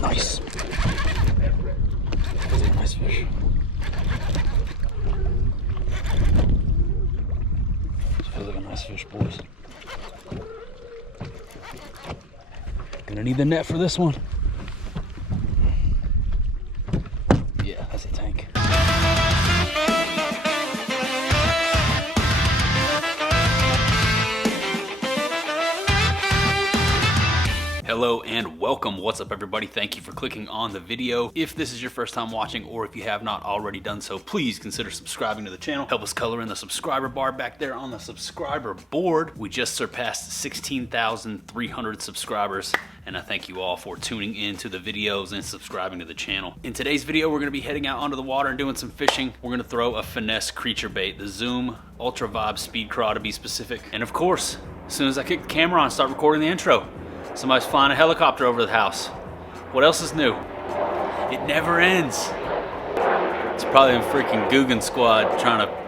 Nice. That's a nice fish. This feels like a nice fish, boys. Gonna need the net for this one. Yeah, that's a tank. Hello and welcome. What's up, everybody? Thank you for clicking on the video. If this is your first time watching, or if you have not already done so, please consider subscribing to the channel. Help us color in the subscriber bar back there on the subscriber board. We just surpassed 16,300 subscribers, and I thank you all for tuning in to the videos and subscribing to the channel. In today's video, we're gonna be heading out onto the water and doing some fishing. We're gonna throw a Finesse creature bait, the Zoom Ultra Vibe Speed Craw to be specific. And of course, as soon as I kick the camera on and start recording the intro, somebody's flying a helicopter over the house. What else is new? It never ends. It's probably a freaking Guggen squad trying to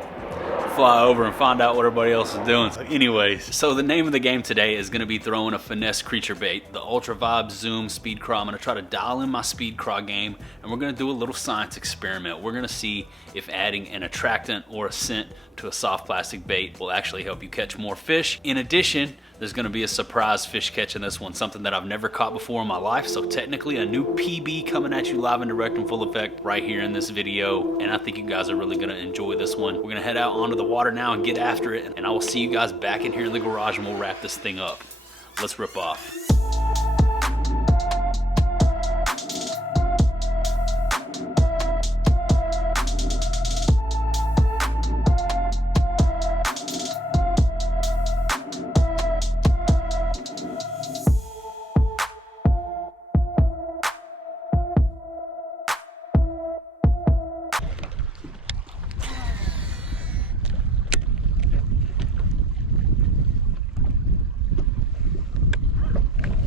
fly over and find out what everybody else is doing. Anyways, so the name of the game today is gonna be throwing a Finesse creature bait, the Ultra Vibe Zoom Speed Craw. I'm gonna try to dial in my Speed Craw game, and we're gonna do a little science experiment. We're gonna see if adding an attractant or a scent to a soft plastic bait will actually help you catch more fish. In addition, there's gonna be a surprise fish catch in this one, something that I've never caught before in my life. So technically a new PB coming at you live and direct and full effect right here in this video. And I think you guys are really gonna enjoy this one. We're gonna head out onto the water now and get after it. And I will see you guys back in here in the garage and we'll wrap this thing up. Let's rip off.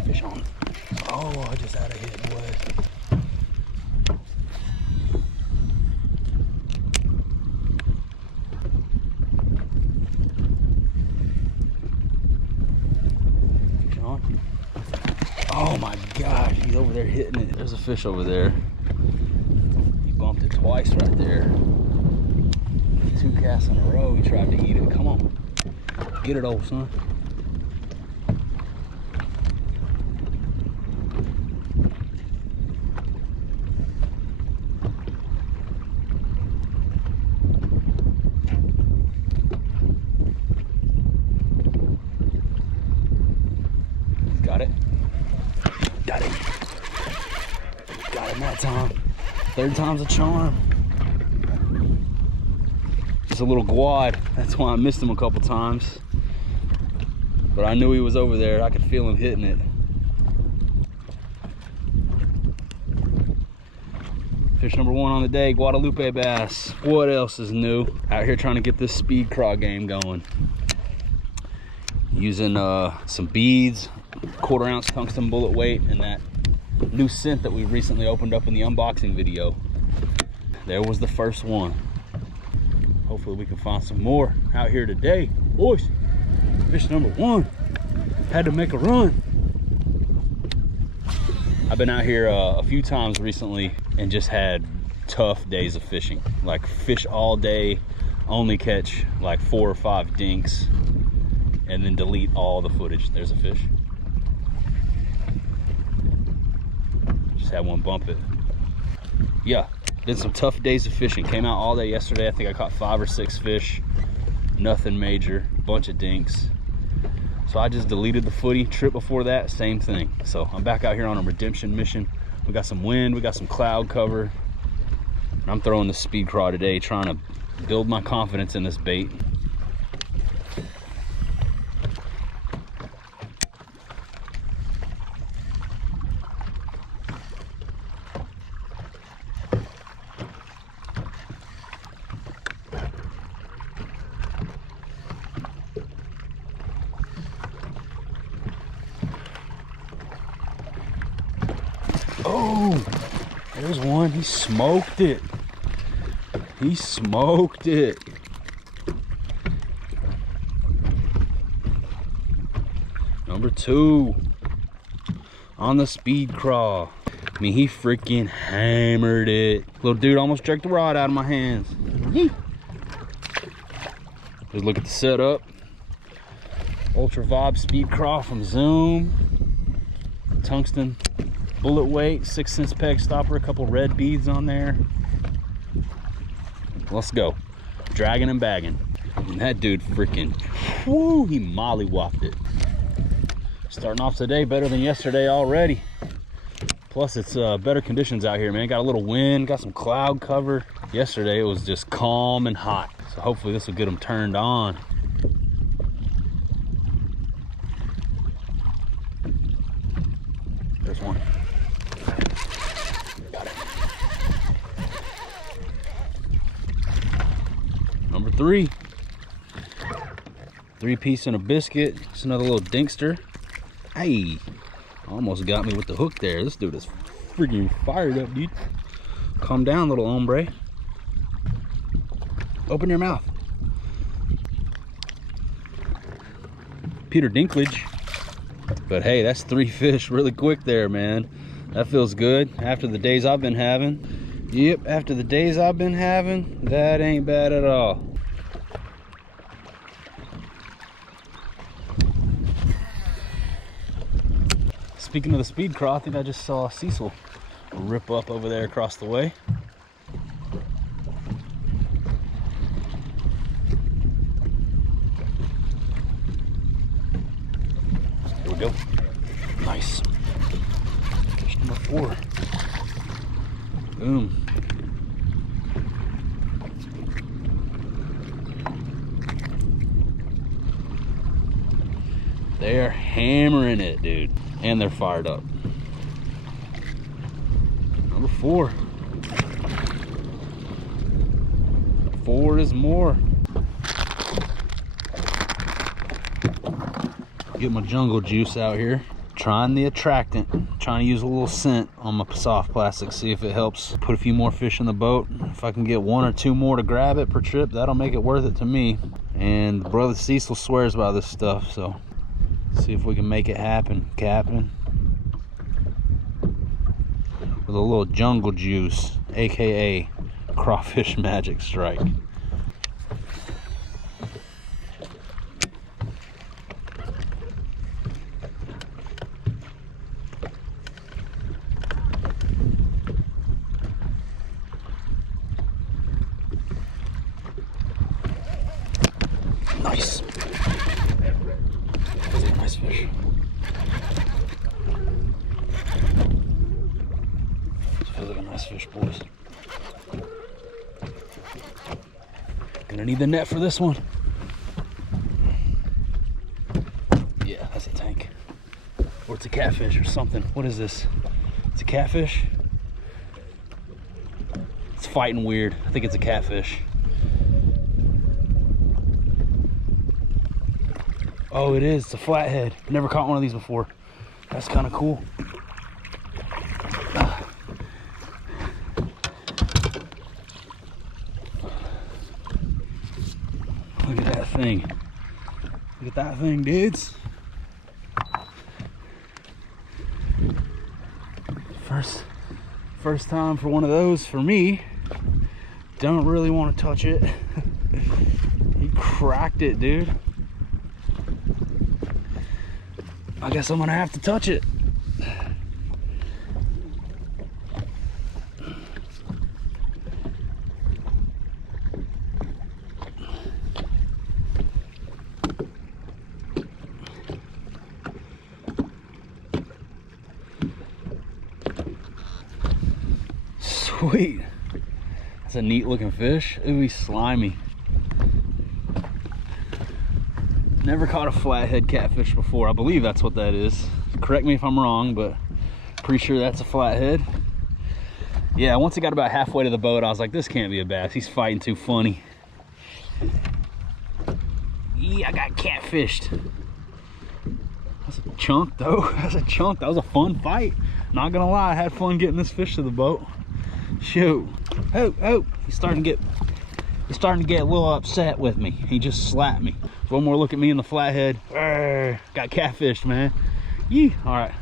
Fish on. Oh, I just had a hit, boys. Fish on. Oh my gosh, he's over there hitting it. There's a fish over there. He bumped it twice right there. 2 casts in a row, he tried to eat it. Come on. Get it, old son. Got it. Got it. Got him that time. 3rd time's a charm. Just a little guad. That's why I missed him a couple times. But I knew he was over there. I could feel him hitting it. Fish number 1 on the day, Guadalupe bass. What else is new? Out here trying to get this Speed Craw game going. Using some beads, 1/4 ounce tungsten bullet weight, and that new scent that we recently opened up in the unboxing video. There was the first one. Hopefully we can find some more out here today. Boys, fish number 1. Had to make a run. I've been out here a few times recently and just had tough days of fishing. Like fish all day, only catch like 4 or 5 dinks, and then delete all the footage. There's a fish. Just had one bump it. Yeah, been some tough days of fishing. Came out all day yesterday. I think I caught 5 or 6 fish. Nothing major, bunch of dinks. So I just deleted the footy. Trip before that, same thing. So I'm back out here on a redemption mission. We got some wind, we got some cloud cover. And I'm throwing the Speed Craw today, trying to build my confidence in this bait. Oh, there's one. He smoked it. He smoked it. Number 2 on the Speed Craw. I mean, he freaking hammered it. Little dude almost jerked the rod out of my hands. Yee. Just look at the setup. Ultra Vibe speed craw from Zoom. Tungsten bullet weight, 6-cents peg stopper, a couple red beads on there. Let's go. Dragging and bagging. And that dude freaking, whoo, he mollywopped it. Starting off today better than yesterday already. Plus it's better conditions out here, man. Got a little wind, got some cloud cover. Yesterday it was just calm and hot. So hopefully this will get them turned on. There's one. Got it. Number 3. 3-piece and a biscuit. It's another little dinkster. Hey, almost got me with the hook there. This dude is freaking fired up, dude. Calm down, little hombre. Open your mouth. Peter Dinklage. But hey, that's 3 fish really quick there, man. That feels good after the days I've been having. Yep, after the days I've been having, that ain't bad at all. Speaking of the speed craw, I think I just saw Cecil rip up over there across the way. Here we go. Nice. Fish number 4. Boom. They're hammering it, dude. And they're fired up. Number 4. 4 is more. Get my jungle juice out here. Trying the Attractant. Trying to use a little scent on my soft plastic. See if it helps put a few more fish in the boat. If I can get 1 or 2 more to grab it per trip, that'll make it worth it to me. And brother Cecil swears by this stuff, so see if we can make it happen, Captain. With a little jungle juice, aka crawfish magic strike. Nice. Those are nice fish. This feels like a nice fish, boys. Gonna need the net for this one. Yeah, that's a tank. Or it's a catfish or something. What is this? It's a catfish? It's fighting weird. I think it's a catfish. Oh, it is. It's a flathead. Never caught one of these before. That's kind of cool. Look at that thing. Look at that thing, dudes. First time for one of those for me. Don't really want to touch it. He cracked it, dude. I guess I'm gonna have to touch it. Sweet. That's a neat looking fish. Ooh, he's slimy. Never caught a flathead catfish before. I believe that's what that is. Correct me if I'm wrong, but pretty sure that's a flathead. Yeah, once he got about halfway to the boat, I was like, this can't be a bass. He's fighting too funny. Yeah, I got catfished. That's a chunk though. That's a chunk. That was a fun fight. Not gonna lie, I had fun getting this fish to the boat. Shoot. Oh, he's starting to get a little upset with me. He just slapped me. One more look at me in the flathead. Got catfished, man. Yee. All right,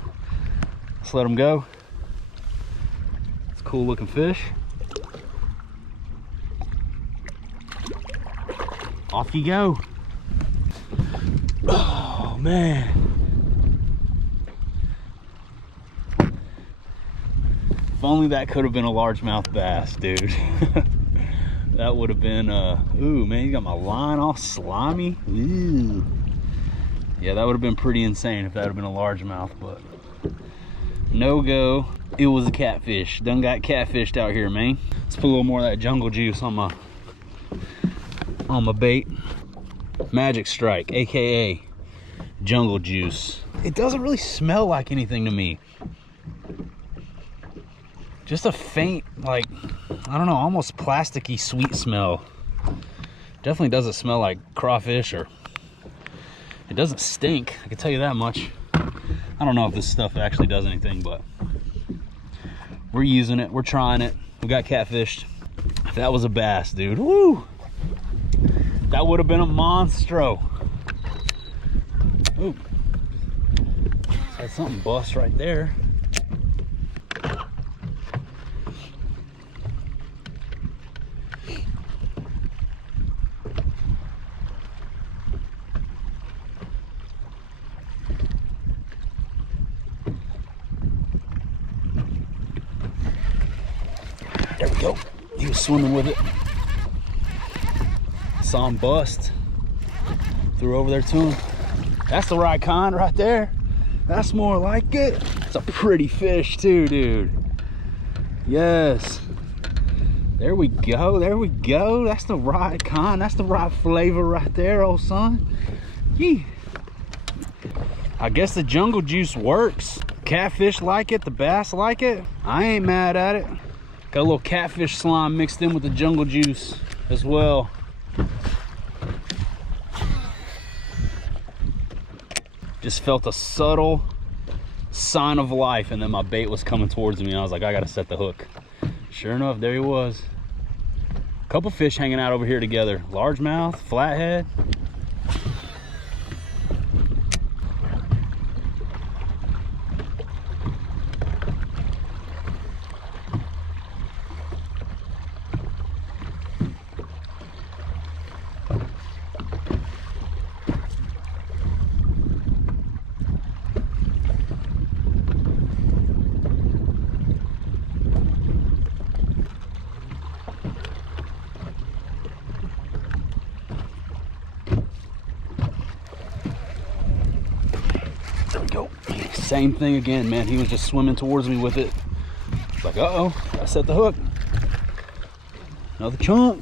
let's let him go. cool looking fish. Off you go. Oh man. If only that could have been a largemouth bass, dude. That would have been, ooh man, you got my line all slimy. Ooh. Yeah, that would have been pretty insane if that would have been a largemouth, but no go. It was a catfish. Done got catfished out here, man. Let's put a little more of that jungle juice on my bait. Magic Strike, aka jungle juice. It doesn't really smell like anything to me. Just a faint, like, I don't know, almost plasticky sweet smell. Definitely doesn't smell like crawfish, or it doesn't stink, I can tell you that much. I don't know if this stuff actually does anything, but we're using it, we're trying it. We got catfished. If that was a bass, dude, woo! That would have been a monstro. Ooh. Had something bust right there. There we go. He was swimming with it. Saw him bust. Threw over there to him. That's the right kind right there. That's more like it. It's a pretty fish too, dude. Yes. There we go. There we go. That's the right kind. That's the right flavor right there, old son. Yee. I guess the jungle juice works. Catfish like it. The bass like it. I ain't mad at it. Got a little catfish slime mixed in with the jungle juice as well. Just felt a subtle sign of life, and then my bait was coming towards me. I was like, I gotta set the hook. Sure enough, there he was. A couple fish hanging out over here together. Largemouth, flathead. Same thing again, man. He was just swimming towards me with it. It's like, uh-oh, I set the hook. Another chunk.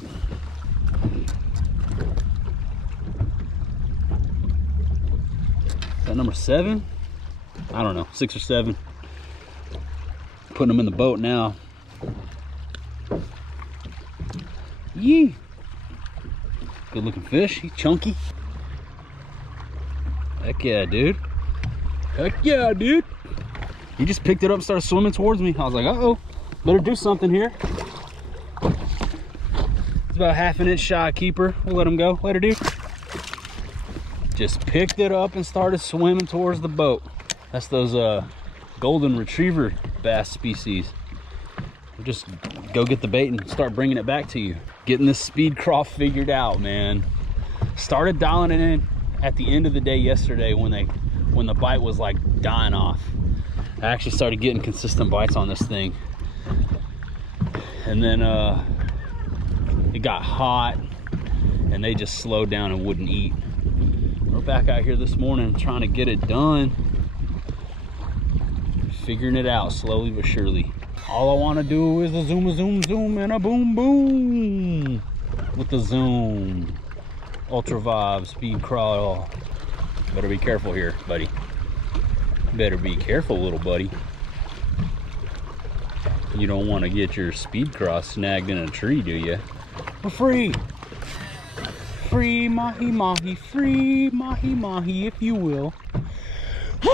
Is that number 7? I don't know, 6 or 7. Putting them in the boat now. Yee. Good looking fish. He's chunky. Heck yeah, dude. Heck yeah, dude. He just picked it up and started swimming towards me. I was like, uh-oh, better do something here. It's about 1/2 inch shy keeper. We'll let him go. Later, dude. Just picked it up and started swimming towards the boat. That's those golden retriever bass species. We'll just go get the bait and start bringing it back to you. Getting this speed craw figured out, man. Started dialing it in at the end of the day yesterday when the bite was like dying off. I actually started getting consistent bites on this thing, and then it got hot and they just slowed down and wouldn't eat. We're back out here this morning trying to get it done, figuring it out slowly but surely. All I want to do is a zoom, and a boom boom with the zoom. Ultra Vibe speed crawl. Better be careful here, buddy. Better be careful, little buddy. You don't want to get your speed cross snagged in a tree, do you? We're free. Free mahi mahi, free mahi mahi, if you will. I'm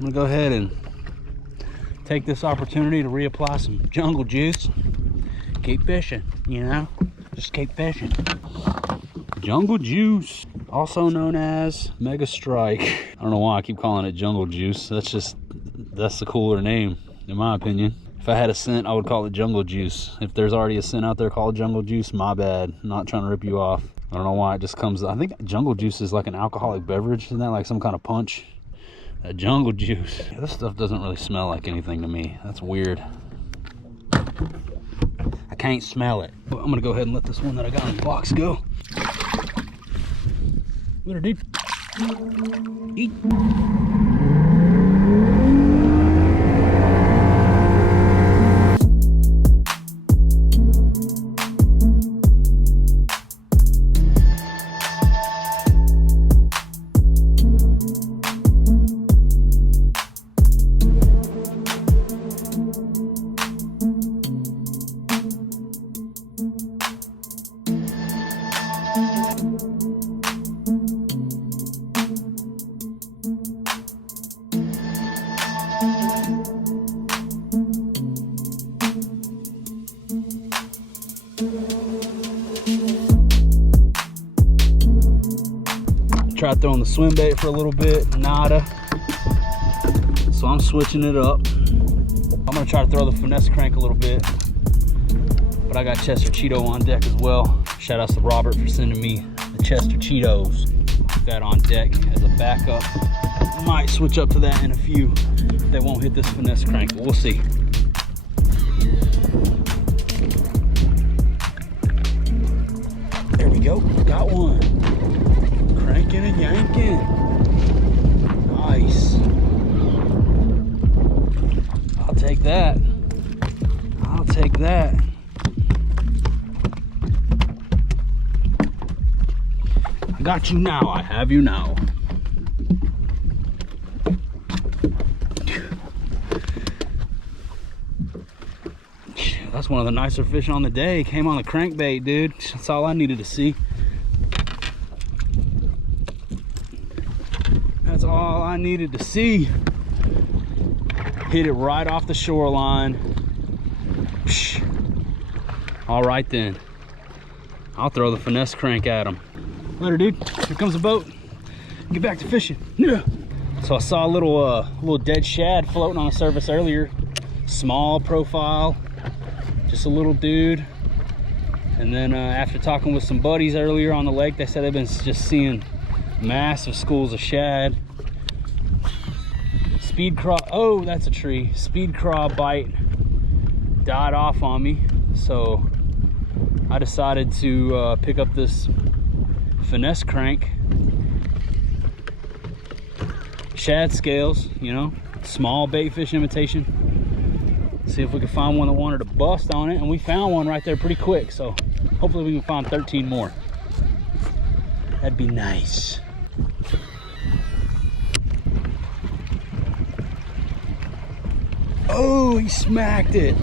gonna go ahead and take this opportunity to reapply some jungle juice. Keep fishing, you know? Just keep fishing. Jungle juice. also known as Mega Strike. I don't know why I keep calling it Jungle Juice. That's the cooler name, in my opinion. If I had a scent, I would call it Jungle Juice. If there's already a scent out there called Jungle Juice, my bad. I'm not trying to rip you off. I don't know why it just comes. I think Jungle Juice is like an alcoholic beverage. Isn't that like some kind of punch? A Jungle Juice. Yeah, this stuff doesn't really smell like anything to me. That's weird. I can't smell it. But I'm gonna go ahead and let this one that I got in the box go. What a dude. Eat. Tried throwing the swim bait for a little bit, nada. So I'm switching it up. I'm gonna try to throw the finesse crank a little bit, but I got Chester Cheeto on deck as well. Shout out to Robert for sending me the Chester Cheetos. Put that on deck as a backup. Might switch up to that in a few. They won't hit this finesse crank, but we'll see. There we go, got one. Cranking and yanking. Nice. I'll take that. I'll take that. I got you now. I have you now. That's one of the nicer fish on the day. Came on the crankbait, dude. That's all I needed to see. That's all I needed to see. Hit it right off the shoreline. All right then. I'll throw the finesse crank at him. Later, dude. Here comes the boat. Get back to fishing. Yeah. So I saw a little dead shad floating on the surface earlier. Small profile, just a little dude. And then after talking with some buddies earlier on the lake, they said they've been just seeing massive schools of shad. Speed craw, oh, that's a tree. Speed craw bite died off on me, so I decided to pick up this finesse crank. Shad scales, you know, small bait fish imitation. See if we can find one that wanted to bust on it, and we found one right there pretty quick, so hopefully we can find 13 more. That'd be nice. Oh, he smacked it.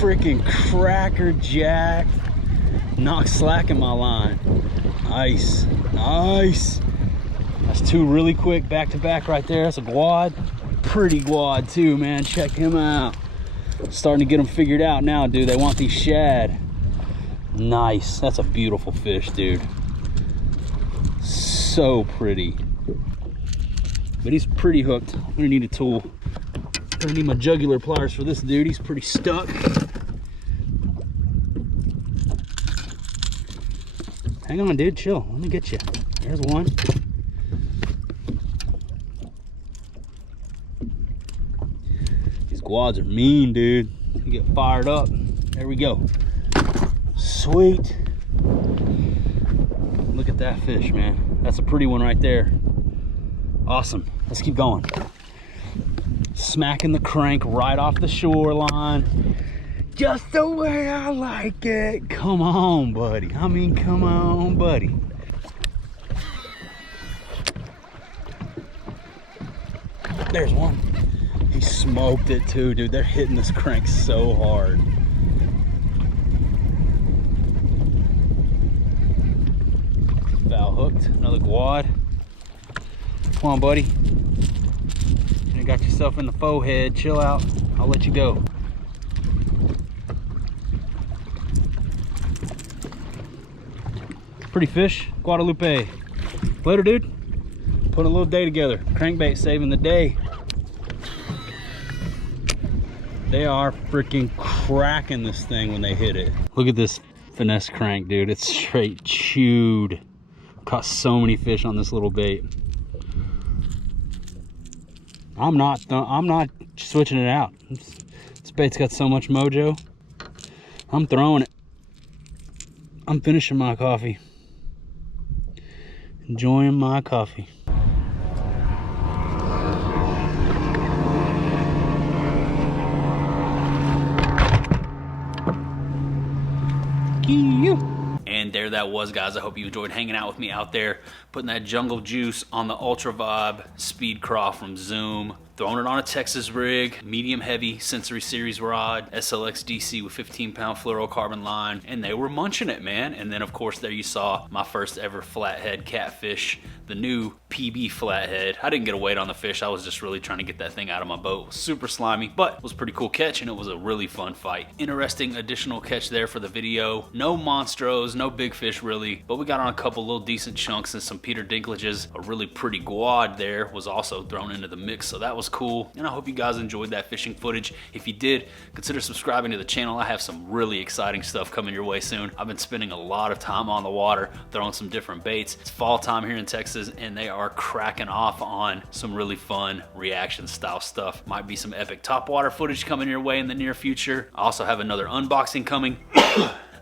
Freaking cracker jack. Knocked slack in my line. Nice, nice. That's two really quick back to back right there. That's a guad. Pretty guad too, man. Check him out. Starting to get them figured out now, dude. They want these shad. Nice. That's a beautiful fish, dude. So pretty. But he's pretty hooked. I'm gonna need a tool. Gonna need my jugular pliers for this dude. He's pretty stuck. Hang on, dude. Chill. Let me get you. There's one. These guads are mean, dude. You get fired up. There we go. Sweet. Look at that fish, man. That's a pretty one right there. Awesome. Let's keep going. Smacking the crank right off the shoreline. Just the way I like it. Come on, buddy. I mean, come on, buddy. There's one. He smoked it too, dude. They're hitting this crank so hard. Foul hooked. Another guad. Come on, buddy. You got yourself in the faux head. Chill out. I'll let you go. Pretty fish. Guadalupe. Later, dude. Put a little day together. Crankbait saving the day. They are freaking cracking this thing when they hit it. Look at this Finesse crank, dude. It's straight chewed. Caught so many fish on this little bait. I'm not switching it out. This bait's got so much mojo. I'm throwing it. I'm finishing my coffee. Enjoying my coffee. And there that was, guys. I hope you enjoyed hanging out with me out there, putting that jungle juice on the Ultra Vibe Speed Craw from Zoom, throwing it on a Texas rig, medium heavy Sensory Series rod, SLX DC with 15-pound fluorocarbon line, and they were munching it, man. And then of course there you saw my first ever flathead catfish, the new PB flathead. I didn't get a weight on the fish. I was just really trying to get that thing out of my boat. It was super slimy, but it was a pretty cool catch, and it was a really fun fight. Interesting additional catch there for the video. No monstros, no big fish really, but we got on a couple little decent chunks and some Peter Dinklages. A really pretty guad there was also thrown into the mix, so that was cool. And I hope you guys enjoyed that fishing footage. If you did, consider subscribing to the channel. I have some really exciting stuff coming your way soon. I've been spending a lot of time on the water, throwing some different baits. It's fall time here in Texas, and they are cracking off on some really fun reaction style stuff. Might be some epic topwater footage coming your way in the near future. I also have another unboxing coming.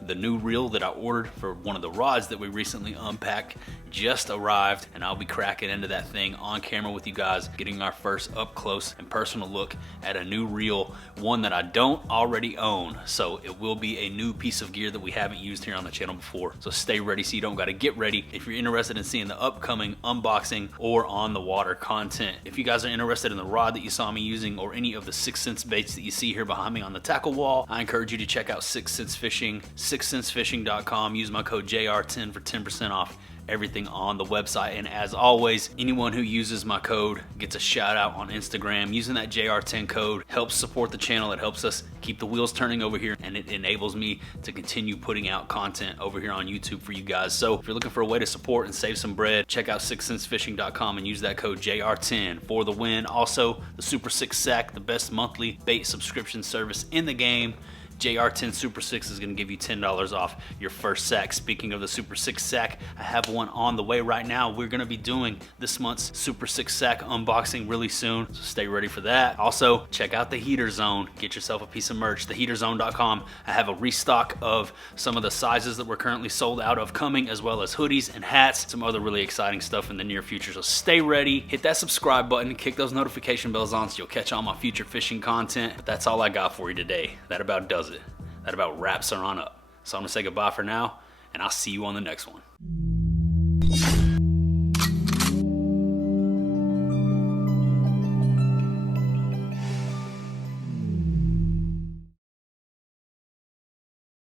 The new reel that I ordered for one of the rods that we recently unpacked just arrived, and I'll be cracking into that thing on camera with you guys, getting our first up close and personal look at a new reel, one that I don't already own. So it will be a new piece of gear that we haven't used here on the channel before. So stay ready so you don't got to get ready if you're interested in seeing the upcoming unboxing or on the water content. If you guys are interested in the rod that you saw me using or any of the 6th Sense baits that you see here behind me on the tackle wall, I encourage you to check out 6th Sense Fishing, 6thsensefishing.com. Use my code JR10 for 10% off everything on the website. And as always, anyone who uses my code gets a shout out on Instagram. Using that JR10 code helps support the channel. It helps us keep the wheels turning over here, and it enables me to continue putting out content over here on YouTube for you guys. So if you're looking for a way to support and save some bread, check out 6thsensefishing.com and use that code JR10 for the win. Also, the Super 6 Sack, the best monthly bait subscription service in the game. JR10 Super 6 is going to give you $10 off your first sack. Speaking of the Super 6 sack, I have one on the way right now. We're going to be doing this month's Super 6 sack unboxing really soon, so stay ready for that. Also, check out the Heater Zone. Get yourself a piece of merch, theheaterzone.com. I have a restock of some of the sizes that we're currently sold out of coming, as well as hoodies and hats, some other really exciting stuff in the near future. So stay ready, hit that subscribe button, kick those notification bells on so you'll catch all my future fishing content. But that's all I got for you today. That about does it. That about wraps her on up. So I'm gonna say goodbye for now, and I'll see you on the next one.